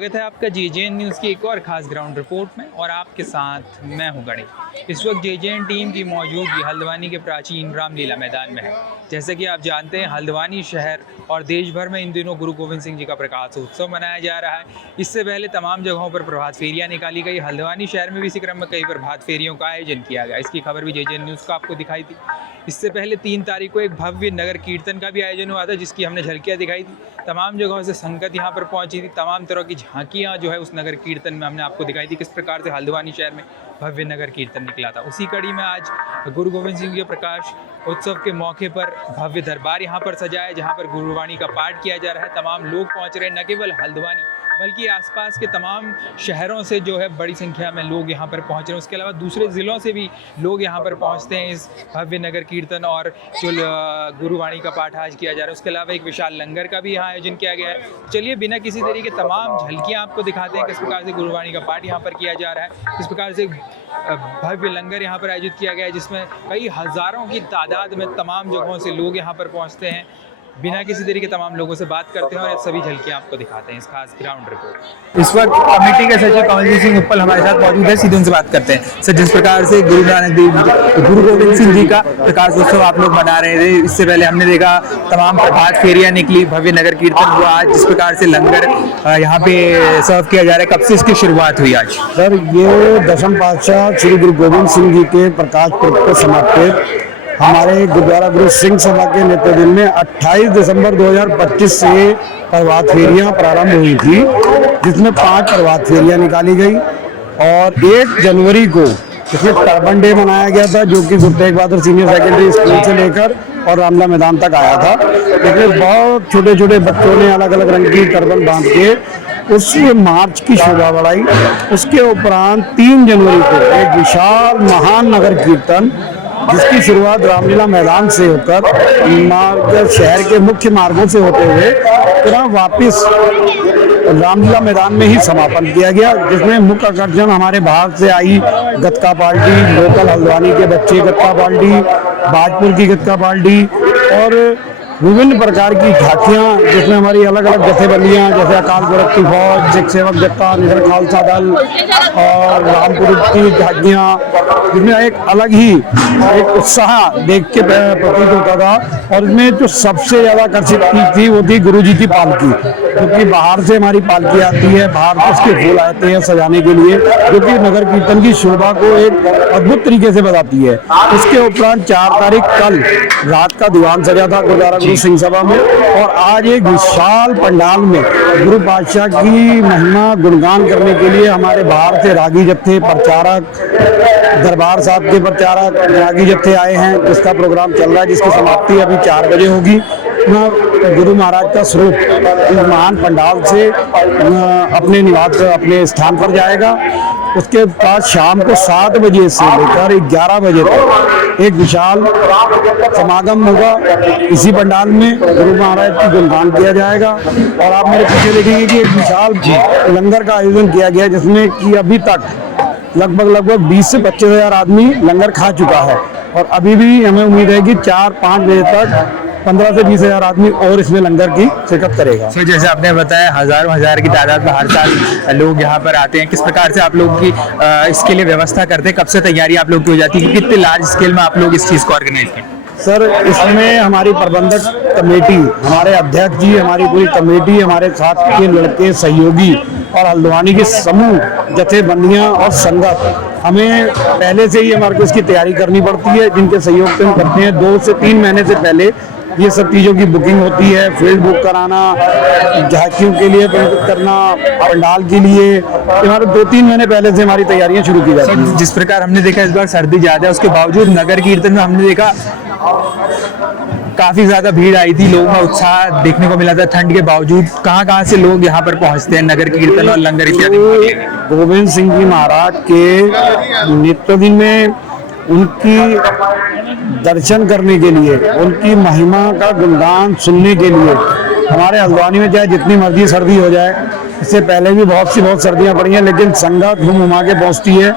स्वागत है आपका जेजेएन न्यूज़ की एक और ख़ास ग्राउंड रिपोर्ट में और आपके साथ मैं हूं गणेश। इस वक्त जेजेएन टीम की मौजूदगी हल्द्वानी के प्राचीन रामलीला मैदान में है। जैसे कि आप जानते हैं, हल्द्वानी शहर और देश भर में इन दिनों गुरु गोविंद सिंह जी का प्रकाश उत्सव मनाया जा रहा है। इससे पहले तमाम जगहों पर प्रभात फेरियाँ निकाली गई। हल्द्वानी शहर में भी इसी क्रम में कई प्रभात फेरियों का आयोजन किया गया। इसकी खबर भी जेजेएन न्यूज़ को आपको दिखाई थी। इससे पहले 3 तारीख को एक भव्य नगर कीर्तन का भी आयोजन हुआ था, जिसकी हमने झलकियाँ दिखाई थी। तमाम जगहों से संगत यहाँ पर पहुंची थी। तमाम तरह की झांकियाँ जो है उस नगर कीर्तन में हमने आपको दिखाई थी, किस प्रकार से हल्द्वानी शहर में भव्य नगर कीर्तन निकला था। उसी कड़ी में आज गुरु गोविंद सिंह जी के प्रकाश उत्सव के मौके पर भव्य दरबार यहाँ पर सजा है, जहाँ पर गुरुवाणी का पाठ किया जा रहा है। तमाम लोग पहुँच रहे हैं, न केवल हल्द्वानी बल्कि आसपास के तमाम शहरों से जो है बड़ी संख्या में लोग यहाँ पर पहुँच रहे हैं। उसके अलावा दूसरे ज़िलों से भी लोग यहाँ पर पहुँचते हैं इस भव्य नगर कीर्तन और जो गुरुवाणी का पाठ आज किया जा रहा है। उसके अलावा एक विशाल लंगर का भी यहाँ आयोजन किया गया है। चलिए बिना किसी तरीके के तमाम झलकियाँ आपको दिखाते हैं किस प्रकार से गुरुवाणी का पाठ यहाँ पर किया जा रहा है, किस प्रकार से भव्य लंगर यहाँ पर आयोजित किया गया है, जिसमें कई हज़ारों की तादाद में तमाम जगहों से लोग यहाँ पर पहुँचते हैं। बिना किसी देरी के तमाम लोगों से बात करते हैं और सभी झलकियाँ आपको दिखाते हैं इस खास ग्राउंड रिपोर्ट। इस वक्त कमेटी के सचिव कमलजीत सिंह उत्पल हमारे साथ मौजूद है, सीधे उनसे बात करते हैं। सर, जिस प्रकार से गुरु नानक देव गुरु गोविंद सिंह जी का प्रकाश उत्सव आप लोग मना रहे थे, इससे पहले हमने देखा तमाम प्रभात फेरियाँ निकली, भव्य नगर कीर्तन हुआ। आज जिस प्रकार से लंगर यहाँ पे सर्व किया जा रहा है, कब से इसकी शुरुआत हुई? आज सर, ये दशम पातशाह श्री गुरु गोविंद सिंह जी के प्रकाश पर्व को समर्पित हमारे गुरुद्वारा गुरु सिंह सभा के नेतृत्व में 28 दिसंबर 2025 से प्रभात फेरियां प्रारंभ हुई थी, जिसमें 5 प्रभात फेरियां निकाली गई और 1 जनवरी को इसमें टर्बन डे मनाया गया था, जो कि Guru Tegh Bahadur senior secondary school से लेकर और रामलीला मैदान तक आया था। इसमें बहुत छोटे छोटे बच्चों ने अलग अलग रंग की टर्बन बांध के उस मार्च की शोभा बढ़ाई। उसके उपरांत 3 जनवरी को एक विशाल महान नगर कीर्तन, जिसकी शुरुआत रामलीला मैदान से होकर शहर के मुख्य मार्गों से होते हुए पुनः वापस रामलीला मैदान में ही समापन किया गया, जिसमें मुख्य आकर्षण हमारे बाहर से आई गतका पार्टी, लोकल हल्द्वानी के बच्चे गतका पार्टी, बाजपुर की गतका पार्टी और विभिन्न प्रकार की झांकियाँ, जिसमें हमारी अलग अलग जथेबंदियाँ जैसे अकाल गोरख की फौज, सिख सेवक जत्था, निडर खालसा दल और रामपुर की झांकियाँ, जिसमें एक अलग ही एक उत्साह देख के प्रतीत होता था। और इसमें जो सबसे ज़्यादा आकर्षित चीज थी वो थी गुरु जी की पालकी, क्योंकि बाहर से हमारी पालकी आती है, बाहर से उसके फूल आते हैं सजाने के लिए, जो कि नगर कीर्तन की शोभा को एक अद्भुत तरीके से बताती है। इसके उपरांत 4 तारीख कल रात का दीवान सजा था गुरुद्वारा गुरु सिंह सभा में, और आज एक विशाल पंडाल में गुरु पातशाह की महिमा गुणगान करने के लिए हमारे बाहर से रागी जत्थे, प्रचारक, दरबार साहब के प्रचारक, रागी जत्थे आए हैं, जिसका प्रोग्राम चल रहा है, जिसकी समाप्ति अभी 4 बजे होगी। गुरु महाराज का स्वरूप इस महान पंडाल से अपने निवास अपने स्थान पर जाएगा। उसके बाद शाम को 7 बजे से लेकर 11 बजे तक एक विशाल समागम होगा। इसी पंडाल में गुरु महाराज की गुणगान किया जाएगा और आप मेरे पीछे देखेंगे कि एक विशाल लंगर का आयोजन किया गया है, जिसमें कि अभी तक लगभग 20 से 25 हज़ार आदमी लंगर खा चुका है और अभी भी हमें उम्मीद है कि 4-5 बजे तक 15 से 20 हज़ार आदमी और इसमें लंगर की शिरकत करेगा। सर, जैसे आपने बताया हज़ारों की तादाद में हर साल लोग यहाँ पर आते हैं, किस प्रकार से आप लोग की इसके लिए व्यवस्था करते हैं? कब से तैयारी आप लोग की हो जाती है? कितने लार्ज स्केल में आप लोग इस चीज़ को ऑर्गेनाइज करते हैं? सर, इसमें हमारी प्रबंधक कमेटी, हमारे अध्यक्ष जी, हमारी पूरी कमेटी, हमारे साथ के लड़के सहयोगी और हल्द्वानी के समूह जथेबंदियां और संगत, हमें पहले से ही हमारे को इसकी तैयारी करनी पड़ती है, जिनके सहयोग से हम करते हैं। 2 से 3 महीने से पहले ये सब चीज़ों की बुकिंग होती है, फील्ड बुक कराना, झांकियों के लिए करना, पंडाल के लिए, हमारे 2-3 महीने पहले से हमारी तैयारियां शुरू की जाती हैं। जिस प्रकार हमने देखा इस बार सर्दी ज़्यादा है, उसके बावजूद नगर कीर्तन में हमने देखा काफी ज्यादा भीड़ आई थी, लोगों का उत्साह देखने को मिला था। ठंड के बावजूद कहाँ से लोग यहाँ पर पहुँचते हैं नगर कीर्तन और लंगर इत्यादि? गोविंद सिंह जी महाराज के नेतृत्व में उनकी दर्शन करने के लिए, उनकी महिमा का गुणगान सुनने के लिए हमारे हल्द्वानी में चाहे जितनी मर्जी सर्दी हो जाए, इससे पहले भी बहुत सर्दियां पड़ी हैं, लेकिन संगत घूम घुमा के पहुंचती है।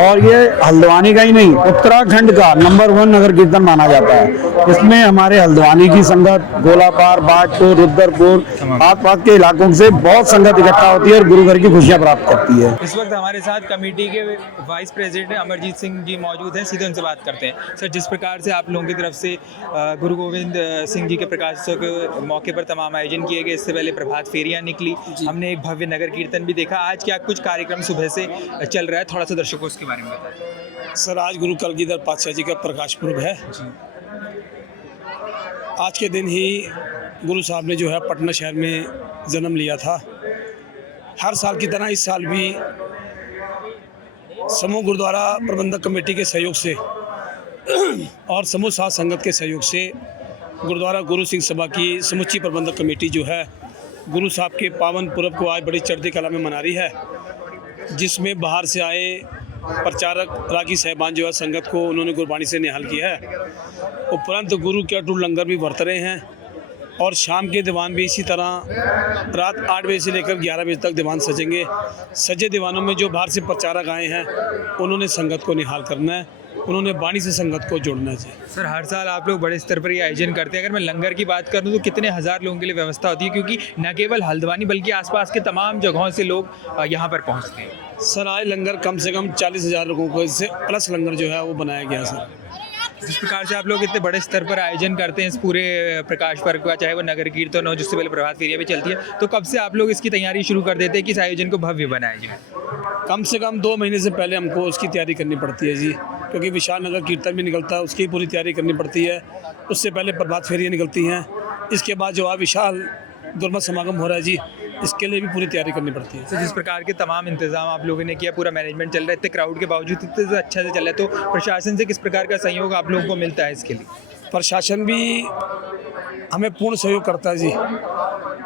और ये हल्द्वानी का ही नहीं, उत्तराखंड का नंबर 1 नगर कीर्तन माना जाता है। इसमें हमारे हल्द्वानी की संगत, गोलापार, बागपुर, रुद्रपुर, आसपास के इलाकों से बहुत संगत इकट्ठा होती है और गुरु घर की खुशियां प्राप्त करती है। इस वक्त हमारे साथ कमेटी के वाइस प्रेसिडेंट अमरजीत सिंह जी मौजूद हैं, सीधे उनसे बात करते हैं। सर, जिस प्रकार से आप लोगों की तरफ से गुरु गोविंद सिंह जी के प्रकाशोत्सव के मौके पर तमाम आयोजन किए गए, इससे पहले प्रभात फेरियां निकली, हमने एक भव्य नगर कीर्तन भी देखा, आज क्या कुछ कार्यक्रम सुबह से चल रहा है, थोड़ा सा दर्शकों उसके बारे में बताएं। सर, आज गुरु कलगीधर पातशाह जी का प्रकाश पर्व है। आज के दिन ही गुरु साहब ने जो है पटना शहर में जन्म लिया था। हर साल की तरह इस साल भी समूह गुरुद्वारा प्रबंधक कमेटी के सहयोग से और समूह साध संगत के सहयोग से गुरुद्वारा गुरु सिंह सभा की समूची प्रबंधक कमेटी जो है गुरु साहब के पावन पुरब को आज बड़ी चढ़ती कला में मना रही है, जिसमें बाहर से आए प्रचारक रागी साहिबान जो है संगत को उन्होंने गुरबाणी से निहाल किया है। उपरंत गुरु के अटूट लंगर भी बरत रहे हैं और शाम के दीवान भी इसी तरह रात 8 बजे से लेकर 11 बजे तक दीवान सजेंगे। सजे दीवानों में जो बाहर से प्रचारक आए हैं उन्होंने संगत को निहाल करना है, उन्होंने वाणी से संगत को जोड़ना चाहिए। सर, हर साल आप लोग बड़े स्तर पर ये आयोजन करते हैं। अगर मैं लंगर की बात करूं तो कितने हज़ार लोगों के लिए व्यवस्था होती है, क्योंकि न केवल हल्द्वानी बल्कि आसपास के तमाम जगहों से लोग यहाँ पर पहुँचते हैं। सर, आज लंगर कम से कम 40,000 लोगों को इससे प्लस लंगर जो है वो बनाया गया। सर, जिस प्रकार से आप लोग इतने बड़े स्तर पर आयोजन करते हैं इस पूरे प्रकाश पर्व का, चाहे वो नगर कीर्तन हो जिससे पहले प्रभात फेरियां भी चलती है, तो कब से आप लोग इसकी तैयारी शुरू कर देते हैं कि इस आयोजन को भव्य बनाया जाए? कम से कम 2 महीने से पहले हमको उसकी तैयारी करनी पड़ती है जी, क्योंकि विशाल नगर कीर्तन भी निकलता है, उसकी पूरी तैयारी करनी पड़ती है। उससे पहले प्रभात फेरियां निकलती हैं, इसके बाद जो है विशाल गुरमत समागम हो रहा है जी, इसके लिए भी पूरी तैयारी करनी पड़ती है। तो जिस प्रकार के तमाम इंतजाम आप लोगों ने किया, पूरा मैनेजमेंट चल रहा है, इतने क्राउड के बावजूद इतने अच्छा से चल रहा है, तो प्रशासन से किस प्रकार का सहयोग आप लोगों को मिलता है इसके लिए? प्रशासन भी हमें पूर्ण सहयोग करता है जी,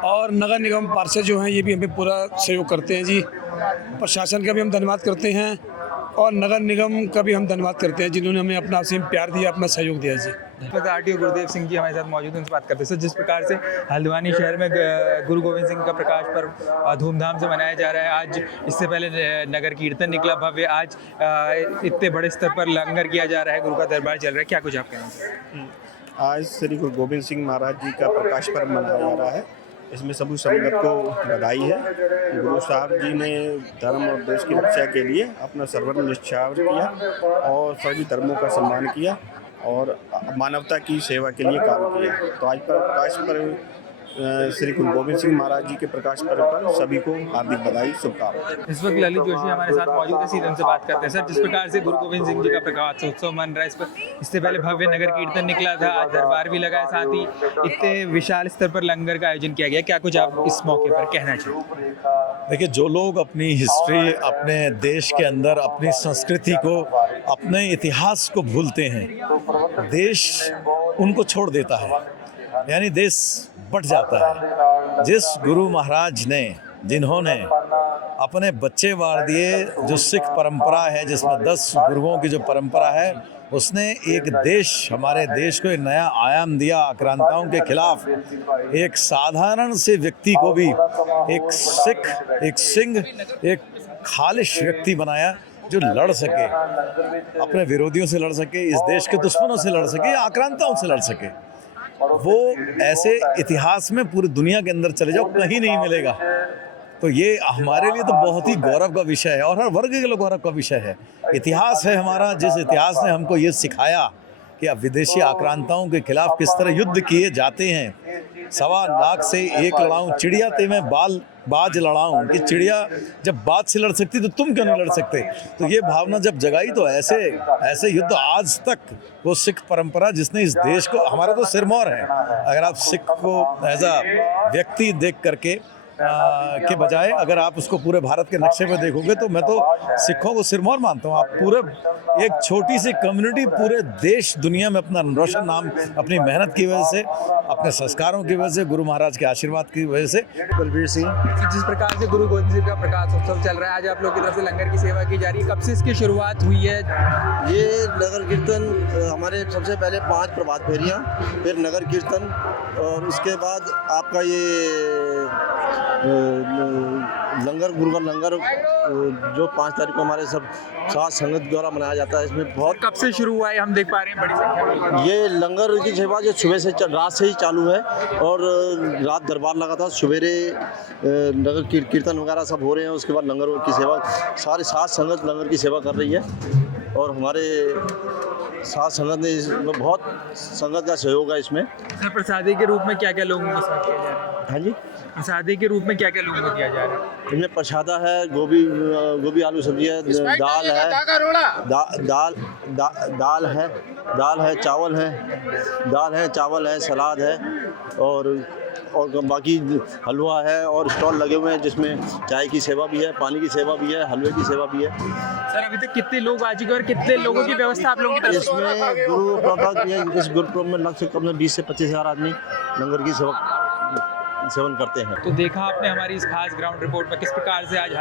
और नगर निगम पार्षद जो हैं ये भी हमें पूरा सहयोग करते हैं जी। प्रशासन का भी हम धन्यवाद करते हैं और नगर निगम का भी हम धन्यवाद करते हैं जिन्होंने हमें अपना आपसे प्यार दिया, अपना सहयोग दिया जी। आरटीओ गुरुदेव सिंह जी हमारे साथ मौजूद हैं, उनसे बात करते हैं। सर, जिस प्रकार से हल्द्वानी शहर में गुरु गोविंद सिंह का प्रकाश पर्व धूमधाम से मनाया जा रहा है, आज इससे पहले नगर कीर्तन निकला भव्य, आज इतने बड़े स्तर पर लंगर किया जा रहा है, गुरु का दरबार चल रहा है, क्या कुछ आप कहना चाहिए? आज श्री गुरु गोविंद सिंह महाराज जी का प्रकाश पर्व मनाया जा रहा है। इसमें सभी संगत को बधाई है। गुरु साहब जी ने धर्म और देश की रक्षा के लिए अपना सर्वस्व न्यौछावर किया और सभी धर्मों का सम्मान किया और मानवता की सेवा के लिए काम किया। तो आज पर प्रकाश पर्व श्री गुरु गोविंद सिंह महाराज जी के प्रकाश पर्व पर सभी को हार्दिक बधाई, शुभकामनाएं। इस वक्त ललित जोशी हमारे साथ मौजूद है, सीधे उनसे बात करते हैं। सर, जिस प्रकार से गुरु गोविंद सिंह जी का प्रकाशोत्सव मन रहा है, इस पर इससे पहले भव्य नगर कीर्तन निकला था, आज दरबार भी लगा है, साथ ही इतने विशाल स्तर पर लंगर का आयोजन किया गया, क्या कुछ आप इस मौके पर कहना चाहिए? देखिए, जो लोग अपनी हिस्ट्री, अपने देश के अंदर अपनी संस्कृति को, अपने इतिहास को भूलते हैं, देश उनको छोड़ देता है, यानी देश बट जाता है। जिस गुरु महाराज ने, जिन्होंने अपने बच्चे वार दिए, जो सिख परंपरा है जिसमें 10 गुरुओं की जो परंपरा है, उसने एक देश, हमारे देश को एक नया आयाम दिया, आक्रांताओं के खिलाफ एक साधारण से व्यक्ति को भी एक सिख, एक सिंह, एक खालिश व्यक्ति बनाया जो लड़ सके, अपने विरोधियों से लड़ सके, इस देश के दुश्मनों से लड़ सके, आक्रांताओं से लड़ सके। वो ऐसे इतिहास में पूरी दुनिया के अंदर चले जाओ, कहीं नहीं मिलेगा। तो ये हमारे लिए तो बहुत ही गौरव का विषय है और हर वर्ग के लिए गौरव का विषय है। इतिहास है हमारा, जिस इतिहास ने हमको ये सिखाया कि अब विदेशी आक्रांताओं के खिलाफ किस तरह युद्ध किए जाते हैं। 1.25 लाख से एक लड़ाऊं, चिड़िया ते मैं बाज लड़ाऊं, कि चिड़िया जब बाज से लड़ सकती तो तुम क्यों नहीं लड़ सकते। तो ये भावना जब जगाई तो ऐसे युद्ध आज तक वो सिख परंपरा जिसने इस देश को, हमारा तो सिरमौर है, अगर आप सिख को एज अ व्यक्ति देख करके के बजाय अगर आप उसको पूरे भारत के नक्शे पे देखोगे तो मैं तो सिखों को सिरमौर मानता हूँ। आप पूरे एक छोटी सी कम्युनिटी पूरे देश दुनिया में अपना रोशन नाम, अपनी मेहनत की वजह से, अपने संस्कारों की वजह से, गुरु महाराज के आशीर्वाद की वजह से। बलबीर सिंह। जिस प्रकार से गुरु गोविंद सिंह का प्रकाशोत्सव चल रहा है, आज आप लोग की तरफ से लंगर की सेवा की जा रही है, कब से इसकी शुरुआत हुई है? ये नगर कीर्तन हमारे सबसे पहले 5 प्रभात फेरियाँ, फिर नगर कीर्तन और उसके बाद आपका ये लंगर गुरु का लंगर जो 5 तारीख को हमारे सब साथ संगत द्वारा मनाया जाता है। इसमें बहुत कब से शुरू हुआ है, हम देख पा रहे हैं बड़ी संख्या में। ये लंगर की सेवा जो सुबह से रात से ही चालू है और रात दरबार लगा था। सवेरे नगर कीर्तन वगैरह सब हो रहे हैं, उसके बाद लंगर की सेवा सारे साथ संगत लंगर की सेवा कर रही है और हमारे साथ संगत ने इसमें बहुत संगत का सहयोग है इसमें। सर, प्रसादी के रूप में क्या क्या लोगों को सर्व किया जा रहा है? हाँ जी, प्रसादी के रूप में क्या क्या लोगों को दिया जा रहा है? इनमें प्रसादा है, गोभी आलू सब्जी है, दाल है, दाल है, चावल है, सलाद है और बाकी हलवा है और स्टॉल लगे हुए हैं जिसमें चाय की सेवा भी है, पानी की सेवा भी है, हलवे की सेवा भी है। सर, अभी तक कितने लोग आ चुके हैं और कितने लोगों की व्यवस्था आप लोगों की तरफ से? इसमें इस गुरुपुरब में लगभग 20 से 25 हज़ार आदमी लंगर की सेवन करते हैं। तो देखा आपने हमारी इस खास ग्राउंड रिपोर्ट में किस प्रकार से आज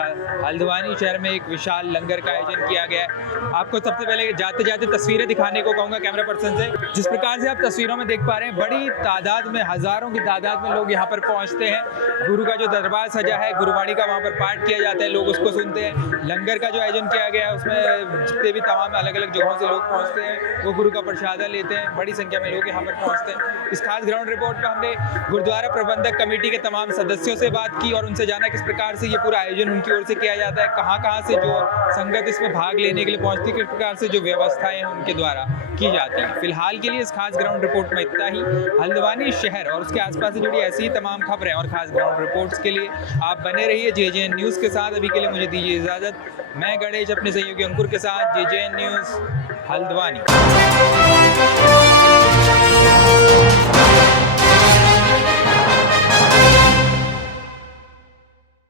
हल्द्वानी शहर में एक विशाल लंगर का आयोजन किया गया है। आपको सबसे पहले जाते जाते तस्वीरें दिखाने को कहूँगा कैमरा पर्सन से। जिस प्रकार से आप तस्वीरों में देख पा रहे हैं, बड़ी तादाद में, हजारों की तादाद में लोग यहाँ पर पहुँचते हैं। गुरु का जो दरबार सजा है, गुरुवाणी का वहाँ पर पाठ किया जाता है, लोग उसको सुनते हैं। लंगर का जो आयोजन किया गया है उसमें जितने भी तमाम अलग अलग जगहों से लोग पहुँचते हैं वो गुरु का प्रसादा लेते हैं। बड़ी संख्या में लोग यहाँ पर पहुँचते हैं। इस खास ग्राउंड रिपोर्ट में हमने गुरुद्वारा प्रबंधक कमेटी के तमाम सदस्यों से बात की और उनसे जाना किस प्रकार से ये पूरा आयोजन उनकी ओर से किया जाता है, कहाँ से जो संगत इसमें भाग लेने के लिए पहुंचती है, किस प्रकार से जो व्यवस्थाएं हैं उनके द्वारा की जाती हैं। फिलहाल के लिए इस खास ग्राउंड रिपोर्ट में इतना ही। हल्द्वानी शहर और उसके आसपास से जुड़ी ऐसी ही तमाम खबरें और खास ग्राउंड रिपोर्ट्स के लिए आप बने रहिए JJN न्यूज़ के साथ। अभी के लिए मुझे दीजिए इजाज़त। मैं गणेश अपने सहयोगी अंकुर के साथ, JJN न्यूज़ हल्द्वानी।